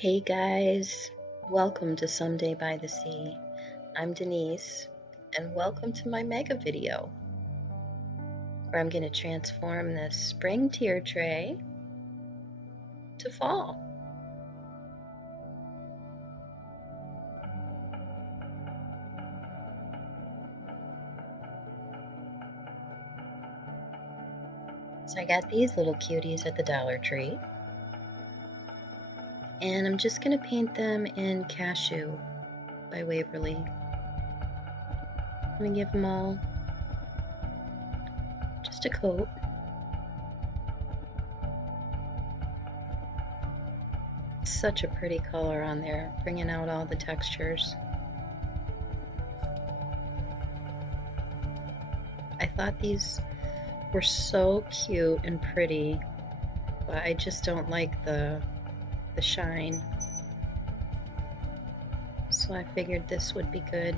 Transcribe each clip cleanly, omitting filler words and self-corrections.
Hey guys, welcome to Someday by the Sea. I'm Denise, and welcome to my mega video, where I'm going to transform this spring tier tray to fall. So I got these little cuties at the Dollar Tree, and I'm just going to paint them in Cashew by Waverly. I'm going to give them all just a coat. Such a pretty color on there, bringing out all the textures. I thought these were so cute and pretty, but I just don't like the shine. So I figured this would be good.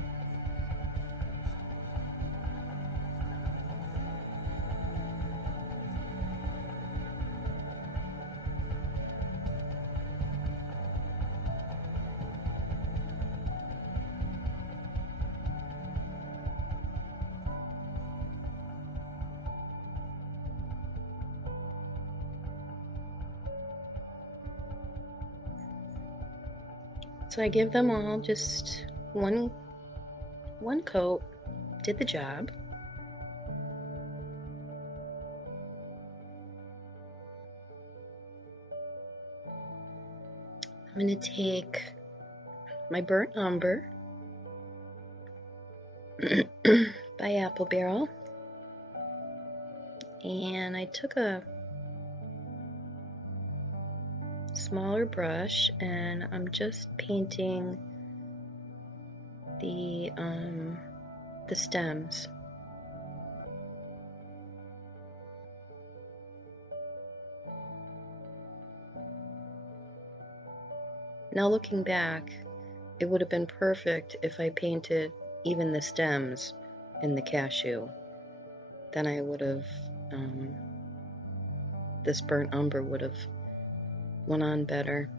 So I give them all just one coat, did the job. I'm going to take my Burnt Umber by Apple Barrel, and I took a smaller brush and I'm just painting the stems. Now looking back, it would have been perfect if I painted even the stems in the cashew. Then I would have, this burnt umber would have went on better.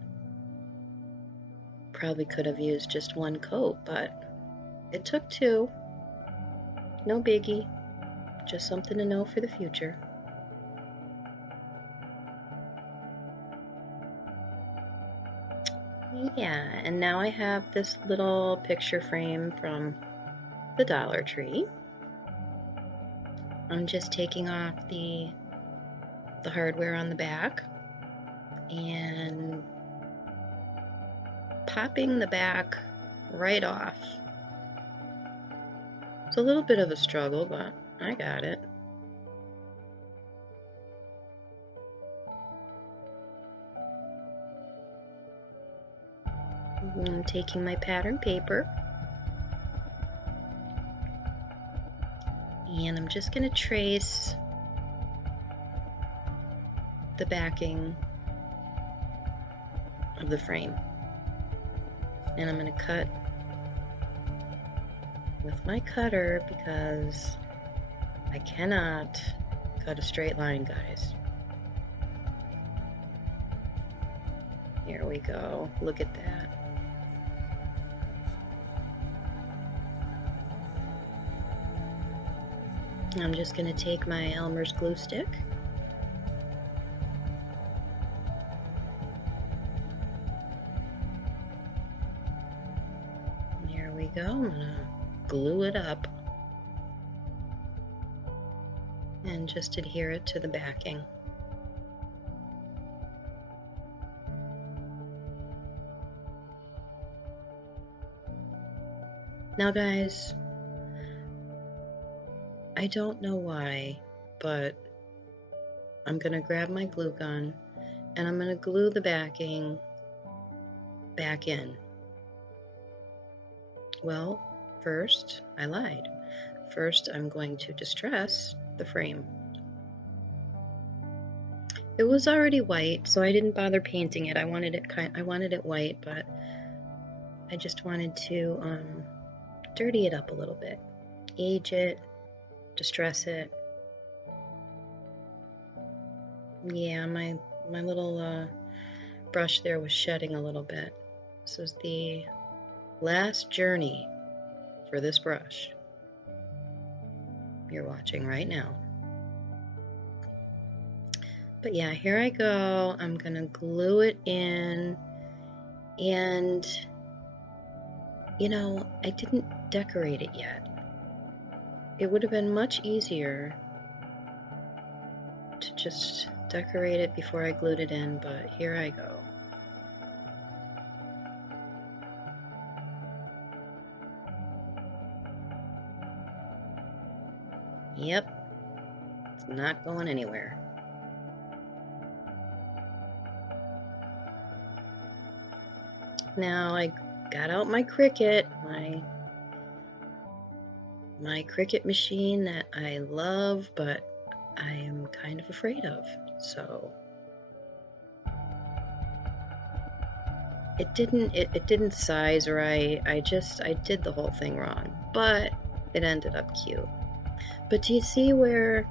Probably could have used just one coat, but it took two. No biggie, just something to know for the future. Yeah, and now I have this little picture frame from the Dollar Tree. I'm just taking off the hardware on the back and popping the back right off. It's a little bit of a struggle, but I got it. I'm taking my pattern paper and I'm just going to trace the backing of the frame, and I'm going to cut with my cutter because I cannot cut a straight line, guys. Here we go. Look at that. I'm just going to take my Elmer's glue stick and here we go. I'm going to glue it up and just adhere it to the backing. Now guys, I don't know why, but I'm going to grab my glue gun and I'm going to glue the backing back in. Well, first, I lied. First, I'm going to distress the frame. It was already white, so I didn't bother painting it. I wanted it white, but I just wanted to dirty it up a little bit, age it, distress it. Yeah, my little brush there was shedding a little bit. This is the last journey for this brush you're watching right now. But yeah, here I go. I'm gonna glue it in, and you know, I didn't decorate it yet. It would have been much easier to just decorate it before I glued it in, but here I go. Yep, it's not going anywhere. Now I got out my Cricut, my Cricut machine that I love, but I am kind of afraid of. So it didn't size right. I did the whole thing wrong, but it ended up cute. But do you see where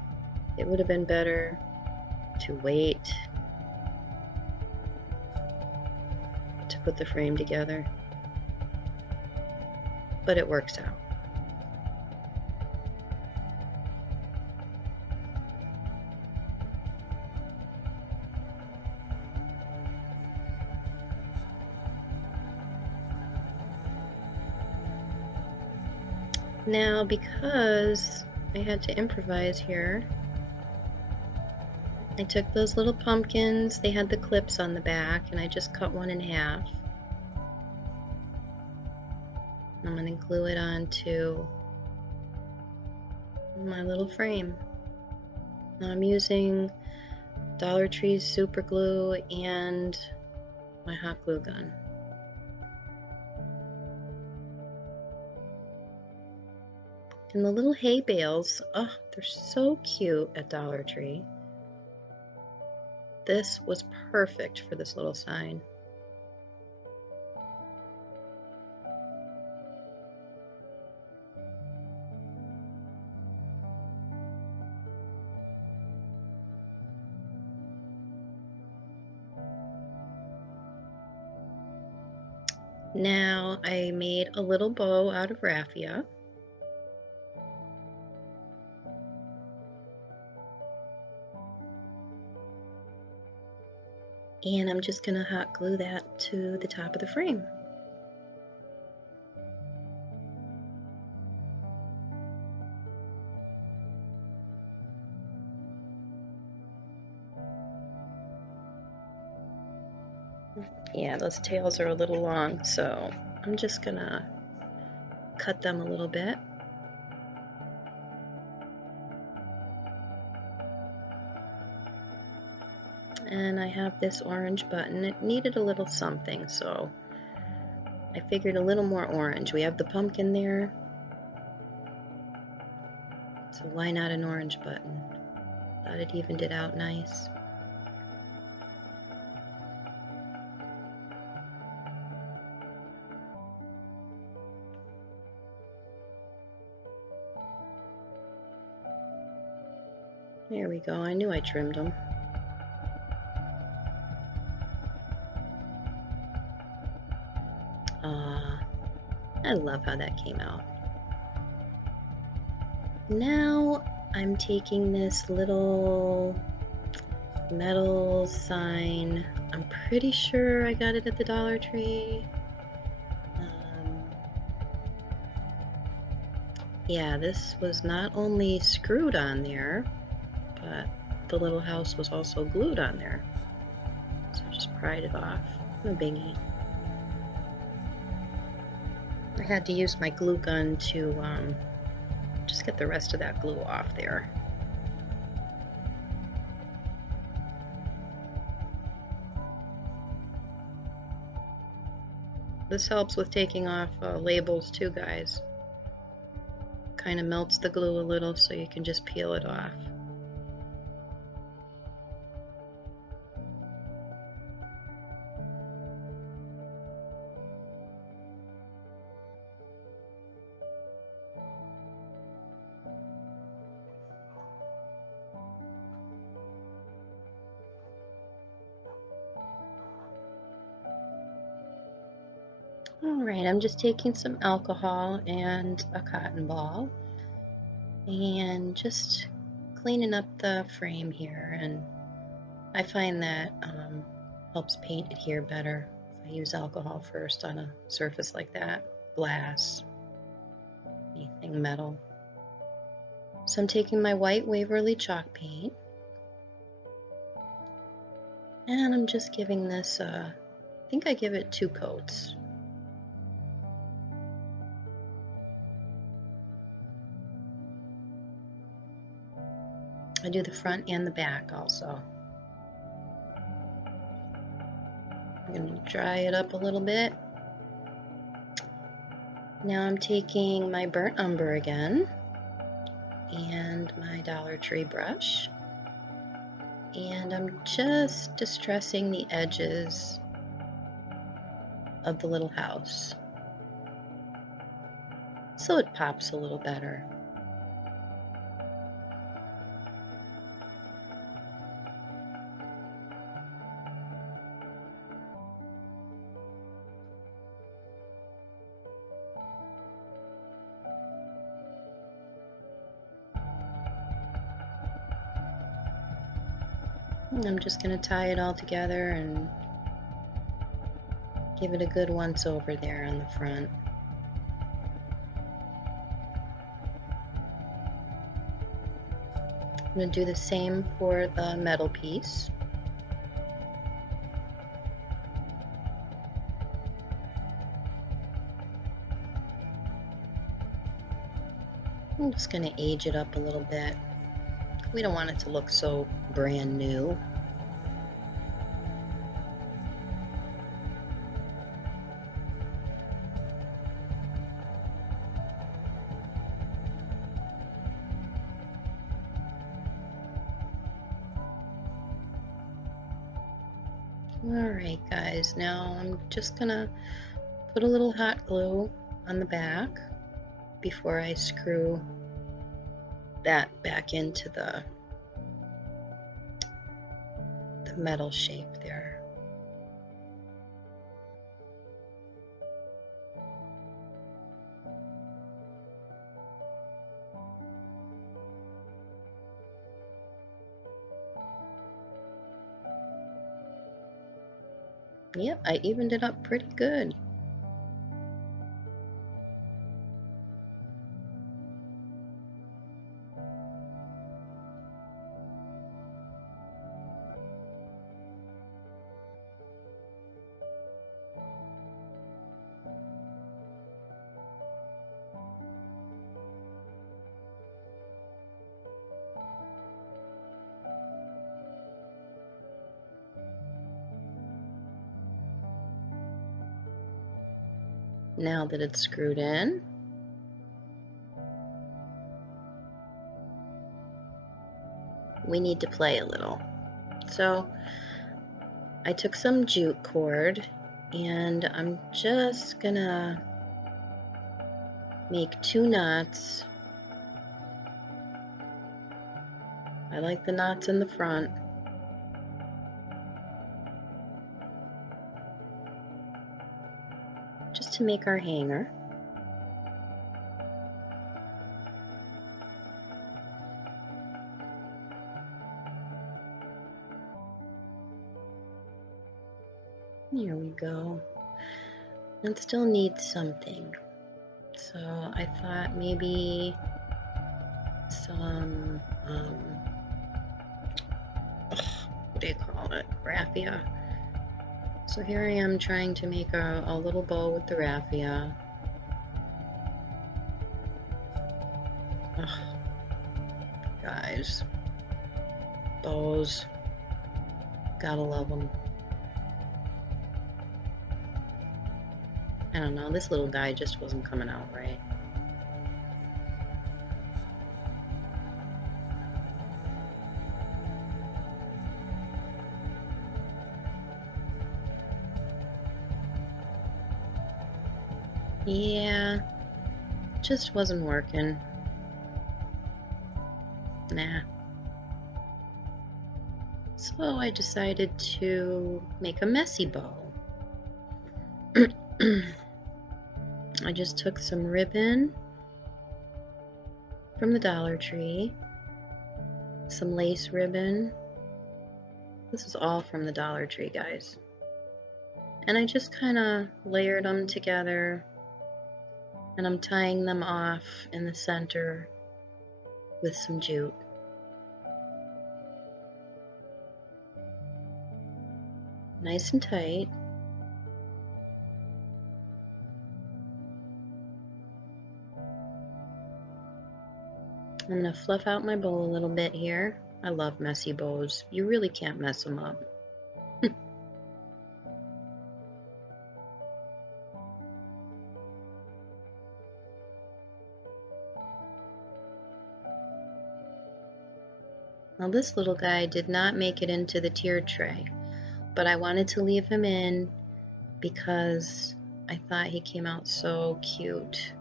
it would have been better to wait to put the frame together? But it works out. Now, because I had to improvise here, I took those little pumpkins, they had the clips on the back, and I just cut one in half. I'm going to glue it onto my little frame. Now I'm using Dollar Tree's super glue and my hot glue gun. And the little hay bales, oh, they're so cute at Dollar Tree. This was perfect for this little sign. Now I made a little bow out of raffia. And I'm just gonna hot glue that to the top of the frame. Yeah, those tails are a little long, so I'm just gonna cut them a little bit. And I have this orange button. It needed a little something, so I figured a little more orange. We have the pumpkin there, so why not an orange button? Thought it evened it out nice. There we go. I knew I trimmed them. I love how that came out. Now I'm taking this little metal sign. I'm pretty sure I got it at the Dollar Tree. Yeah, this was not only screwed on there, but the little house was also glued on there. So I just pried it off. No biggie. I had to use my glue gun to just get the rest of that glue off there. This helps with taking off labels too, guys. Kind of melts the glue a little so you can just peel it off. Alright, I'm just taking some alcohol and a cotton ball and just cleaning up the frame here, and I find that helps paint adhere better if I use alcohol first on a surface like that, glass, anything metal. So I'm taking my white Waverly chalk paint and I'm just giving this, I think I give it 2 coats. I do the front and the back also. I'm going to dry it up a little bit. Now I'm taking my burnt umber again and my Dollar Tree brush, and I'm just distressing the edges of the little house so it pops a little better. And I'm just going to tie it all together and give it a good once over there on the front. I'm going to do the same for the metal piece. I'm just going to age it up a little bit. We don't want it to look so brand new. Alright guys, now I'm just gonna put a little hot glue on the back before I screw that back into the metal shape there. Yep, I evened it up pretty good. Now that it's screwed in, we need to play a little. So I took some jute cord and I'm just gonna make 2 knots. I like the knots in the front. Just to make our hanger. Here we go. It still needs something. So I thought maybe some, what do you call it? Raffia. So here I am trying to make a little bow with the raffia. Ugh, guys, bows, gotta love them. I don't know, this little guy just wasn't coming out right. Yeah, just wasn't working. Nah. So I decided to make a messy bow. I just took some ribbon from the Dollar Tree, some lace ribbon. This is all from the Dollar Tree, guys. And I just kind of layered them together, and I'm tying them off in the center with some jute. Nice and tight. I'm going to fluff out my bow a little bit here. I love messy bows. You really can't mess them up. Now this little guy did not make it into the tier tray, but I wanted to leave him in because I thought he came out so cute.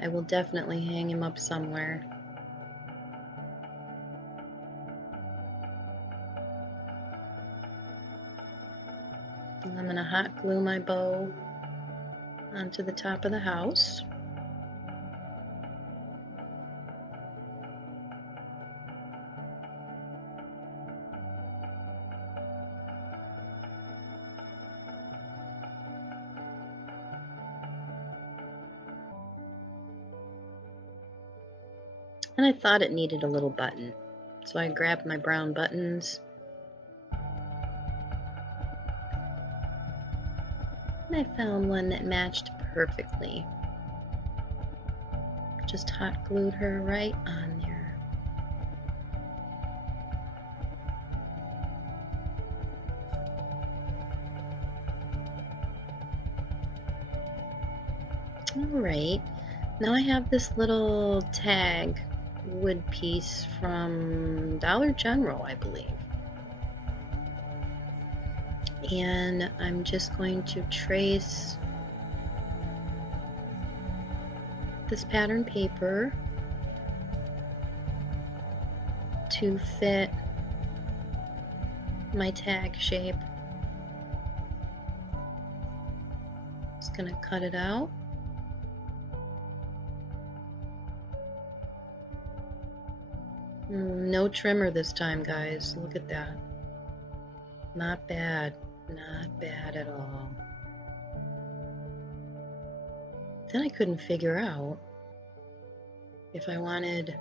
I will definitely hang him up somewhere. And I'm going to hot glue my bow onto the top of the house. And I thought it needed a little button, so I grabbed my brown buttons and I found one that matched perfectly. Just hot glued her right on there. Alright, now I have this little tag wood piece from Dollar General, I believe. And I'm just going to trace this pattern paper to fit my tag shape. Just gonna cut it out. No trimmer this time, guys. Look at that. Not bad. Not bad at all. Then I couldn't figure out if I wanted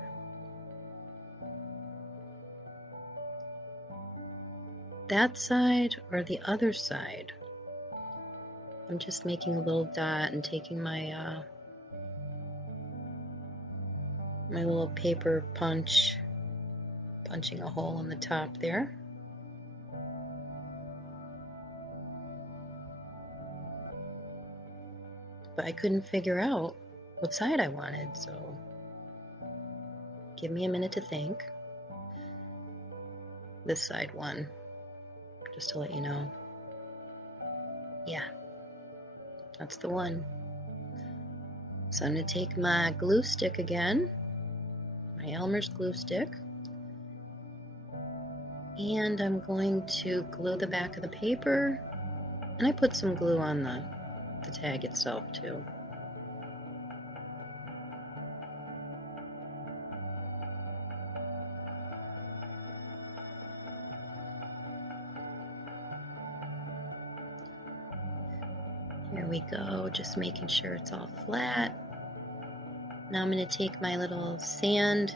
that side or the other side. I'm just making a little dot and taking my my little paper punch, punching a hole in the top there. But I couldn't figure out what side I wanted, so give me a minute to think. This side won, just to let you know. Yeah, that's the one. So I'm going to take my glue stick again, my Elmer's glue stick, and I'm going to glue the back of the paper, and I put some glue on the tag itself too. Here we go, just making sure it's all flat. Now I'm going to take my little sanding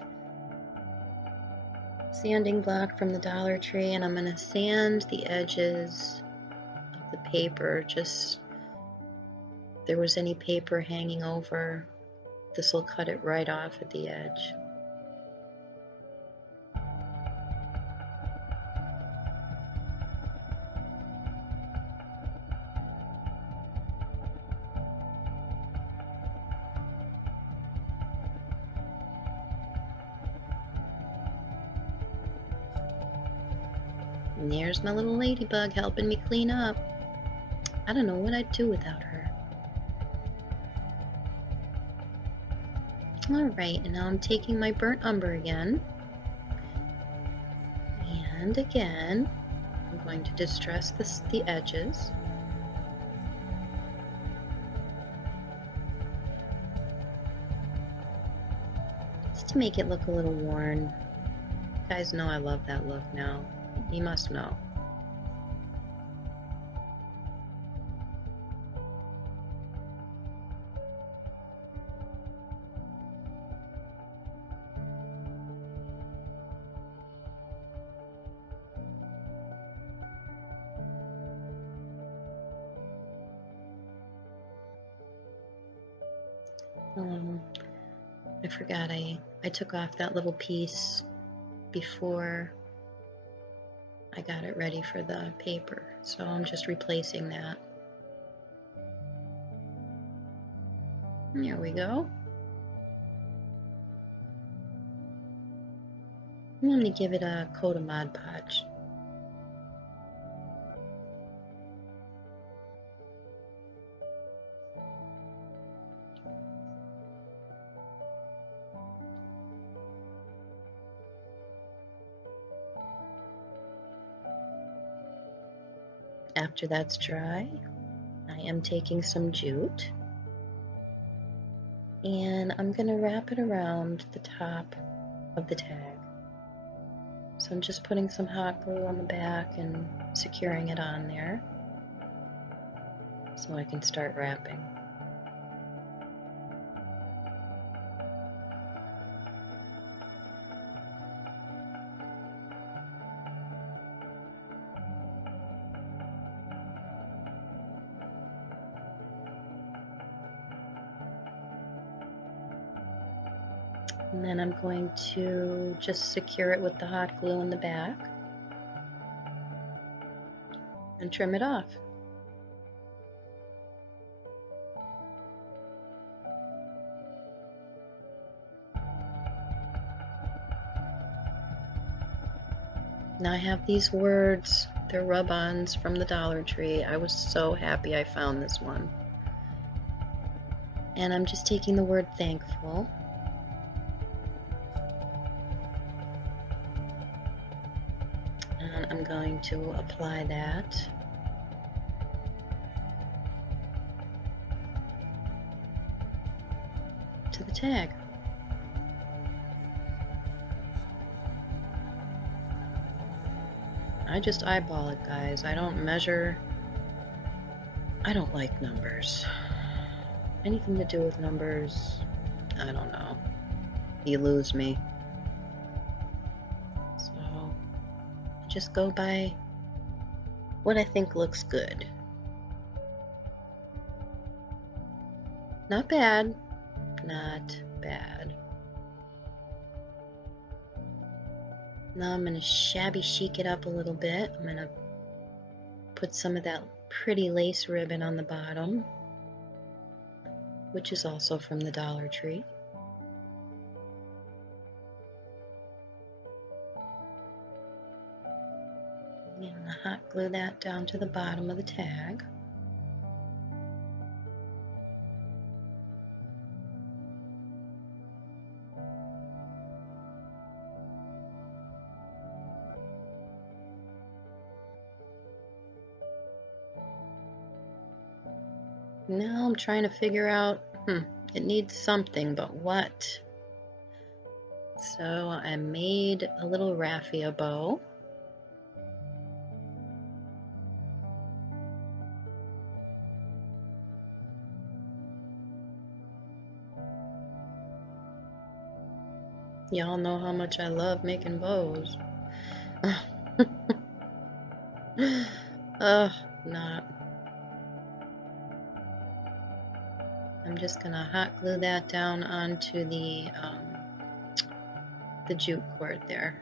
block from the Dollar Tree, and I'm going to sand the edges of the paper. Just if there was any paper hanging over, this will cut it right off at the edge. And there's my little ladybug helping me clean up. I don't know what I'd do without her. Alright, and now I'm taking my burnt umber again. And again, I'm going to distress the edges. Just to make it look a little worn. You guys know I love that look now. You must know. I forgot I took off that little piece before I got it ready for the paper, so I'm just replacing that. And there we go. I'm going to give it a coat of Mod Podge. After that's dry, I am taking some jute and I'm going to wrap it around the top of the tag. So I'm just putting some hot glue on the back and securing it on there so I can start wrapping. And then I'm going to just secure it with the hot glue in the back and trim it off. Now I have these words, they're rub-ons from the Dollar Tree. I was so happy I found this one. And I'm just taking the word thankful. And I'm going to apply that to the tag. I just eyeball it, guys. I don't measure. I don't like numbers. Anything to do with numbers, I don't know. You lose me. So just go by what I think looks good. Not bad. Not bad. Now I'm going to shabby chic it up a little bit. I'm going to put some of that pretty lace ribbon on the bottom, which is also from the Dollar Tree. I'm going to hot glue that down to the bottom of the tag. Now I'm trying to figure out, it needs something, but what? So I made a little raffia bow. Y'all know how much I love making bows. Not. I'm just gonna hot glue that down onto the jute cord there.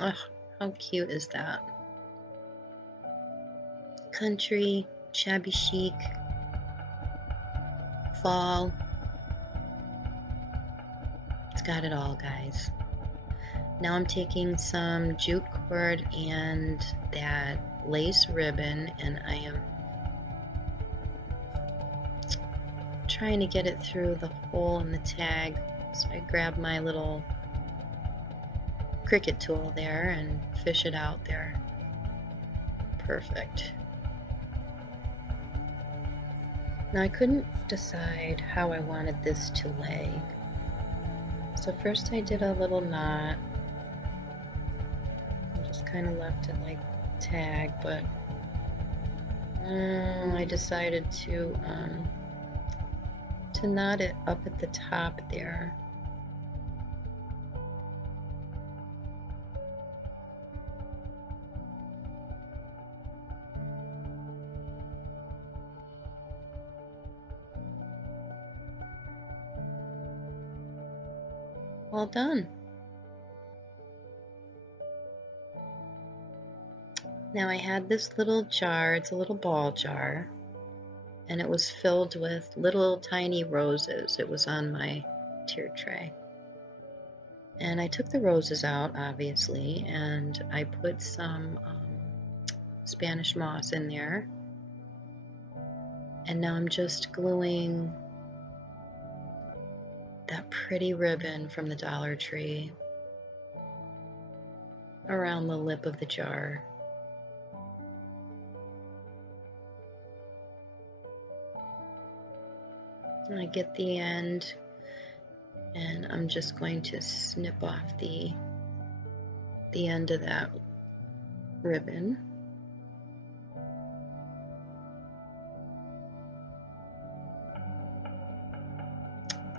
Oh, how cute is that? Country, shabby chic, fall. It's got it all, guys. Now I'm taking some jute cord and that lace ribbon, and I am trying to get it through the hole in the tag. So I grab my little Cricut tool there and fish it out there. Perfect. Now I couldn't decide how I wanted this to lay. So first I did a little knot. I just kind of left it like tag, but I decided to knot it up at the top there. All done. Now I had this little jar, it's a little ball jar, and it was filled with little tiny roses. It was on my tier tray. And I took the roses out, obviously, and I put some Spanish moss in there. And now I'm just gluing that pretty ribbon from the Dollar Tree around the lip of the jar. And I get the end, and I'm just going to snip off the end of that ribbon.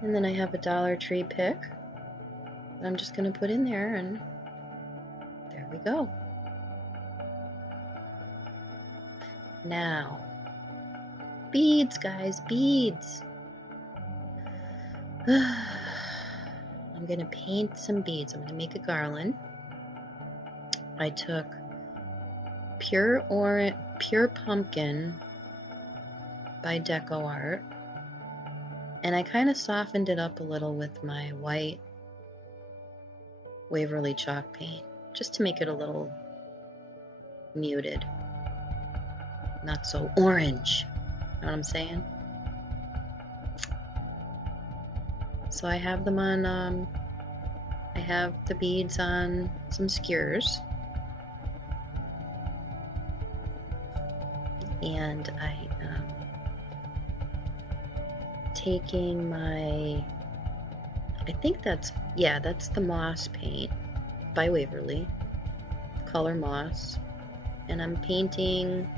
And then I have a Dollar Tree pick that I'm just going to put in there, and there we go. Now, beads, guys, beads. I'm going to paint some beads. I'm going to make a garland. I took Pure Pumpkin by Deco Art, and I kind of softened it up a little with my white Waverly chalk paint, just to make it a little muted, not so orange. Know what I'm saying? So I have them on, I have the beads on some skewers, and I am taking my, I think that's the Moss paint by Waverly, color Moss, and I'm painting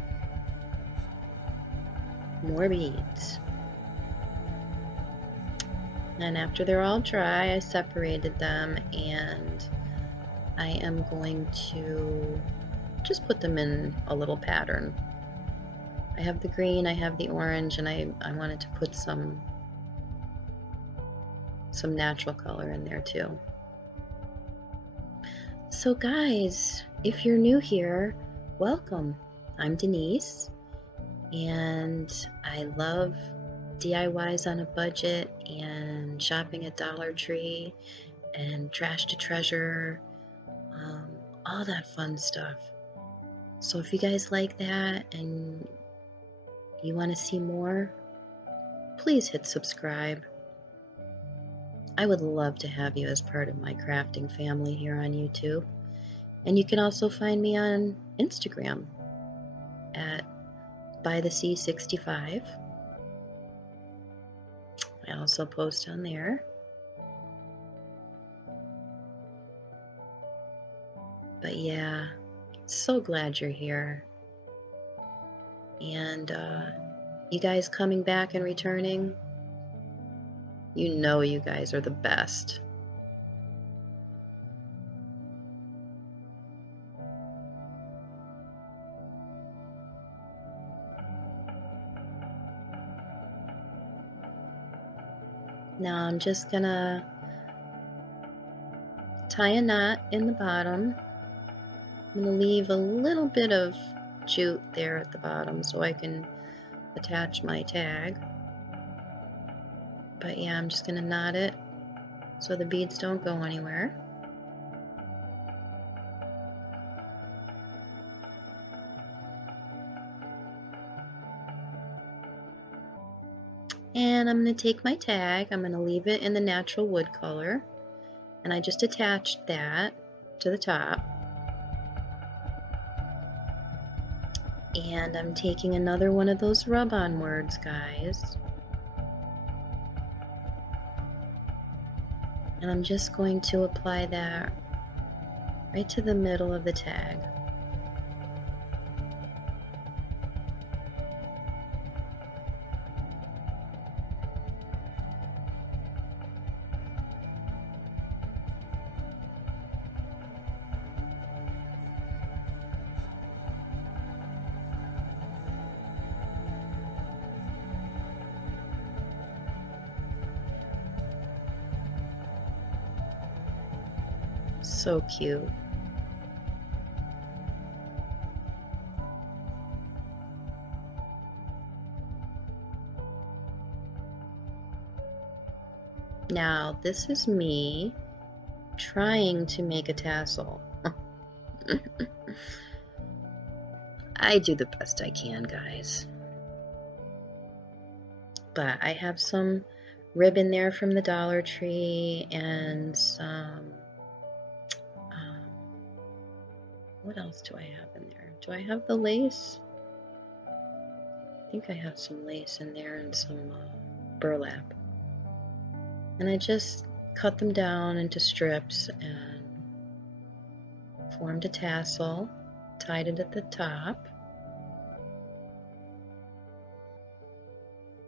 more beads. And after they're all dry, I separated them, and I am going to just put them in a little pattern. I have the green, I have the orange, and I wanted to put some natural color in there too. So guys, if you're new here, welcome. I'm Denise, and I love DIYs on a budget and shopping at Dollar Tree and Trash to Treasure, all that fun stuff. So if you guys like that and you want to see more, please hit subscribe. I would love to have you as part of my crafting family here on YouTube. And you can also find me on Instagram at ByTheSea65. I also post on there. But yeah, so glad you're here. And you guys coming back and returning, you know you guys are the best. Now I'm just gonna tie a knot in the bottom. I'm gonna leave a little bit of jute there at the bottom so I can attach my tag. But yeah, I'm just gonna knot it so the beads don't go anywhere. And I'm going to take my tag, I'm going to leave it in the natural wood color, and I just attached that to the top. And I'm taking another one of those rub-on words, guys. And I'm just going to apply that right to the middle of the tag. So cute. Now, this is me trying to make a tassel. I do the best I can, guys. But I have some ribbon there from the Dollar Tree and some, what else do I have in there? Do I have the lace? I think I have some lace in there and some burlap. And I just cut them down into strips and formed a tassel, tied it at the top.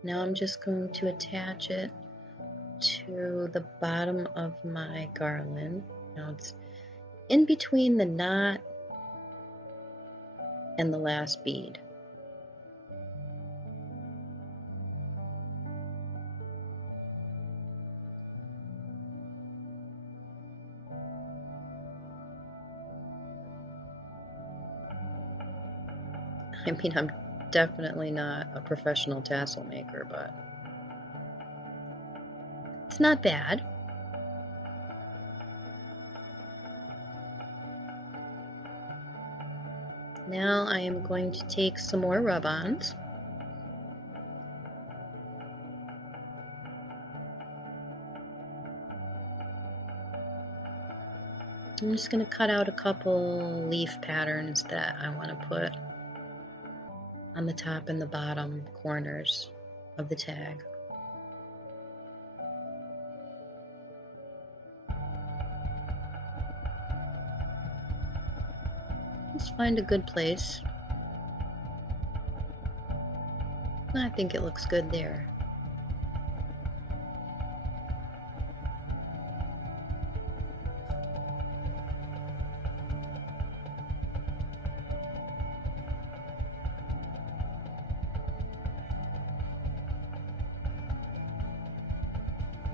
Now I'm just going to attach it to the bottom of my garland. Now it's in between the knot and the last bead. I mean, I'm definitely not a professional tassel maker, but it's not bad. Now I am going to take some more rub-ons. I'm just going to cut out a couple leaf patterns that I want to put on the top and the bottom corners of the tag. Just find a good place. I think it looks good there.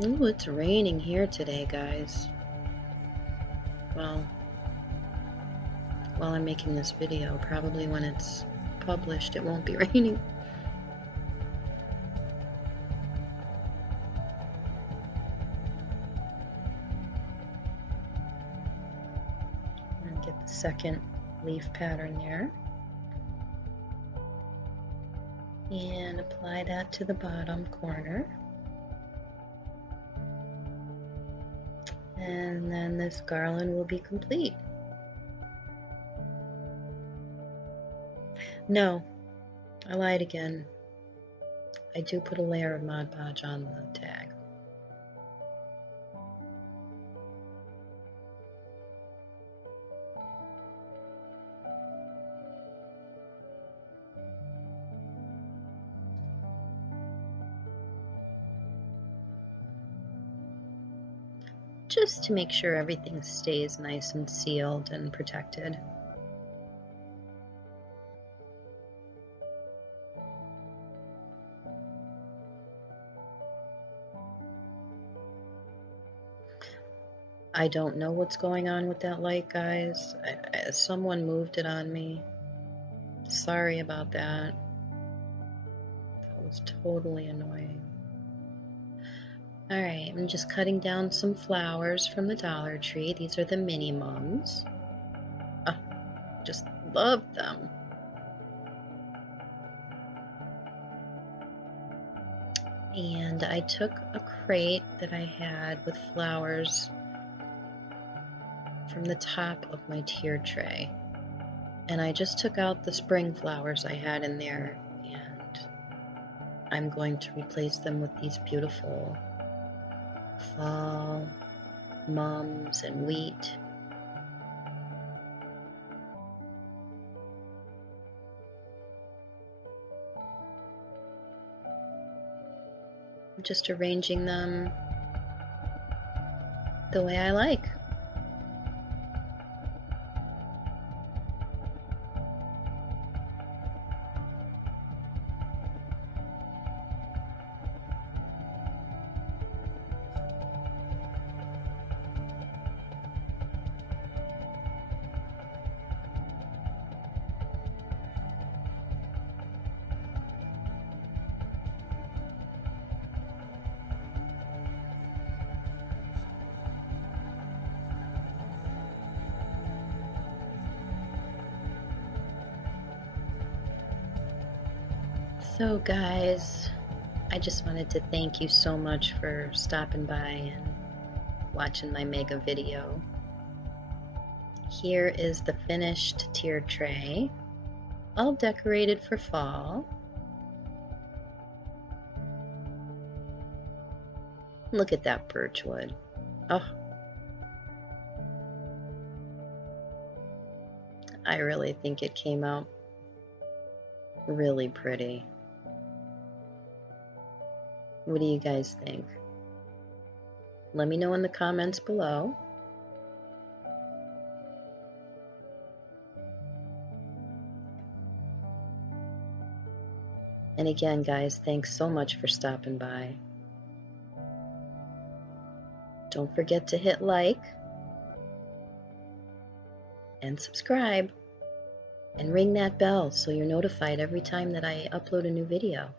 Ooh, it's raining here today, guys. Well, while I'm making this video, probably when it's published, it won't be raining. And get the second leaf pattern there. And apply that to the bottom corner. And then this garland will be complete. No, I lied again. I do put a layer of Mod Podge on the tag. Just to make sure everything stays nice and sealed and protected. I don't know what's going on with that light, guys. Someone moved it on me. Sorry about that. That was totally annoying. Alright, I'm just cutting down some flowers from the Dollar Tree. These are the mini mums. Oh, just love them. And I took a crate that I had with flowers from the top of my tier tray, and I just took out the spring flowers I had in there, and I'm going to replace them with these beautiful fall mums and wheat. I'm just arranging them the way I like. So guys, I just wanted to thank you so much for stopping by and watching my mega video. Here is the finished tier tray, all decorated for fall. Look at that birch wood. Oh, I really think it came out really pretty. What do you guys think? Let me know in the comments below. And again, guys, thanks so much for stopping by. Don't forget to hit like and subscribe and ring that bell so you're notified every time that I upload a new video.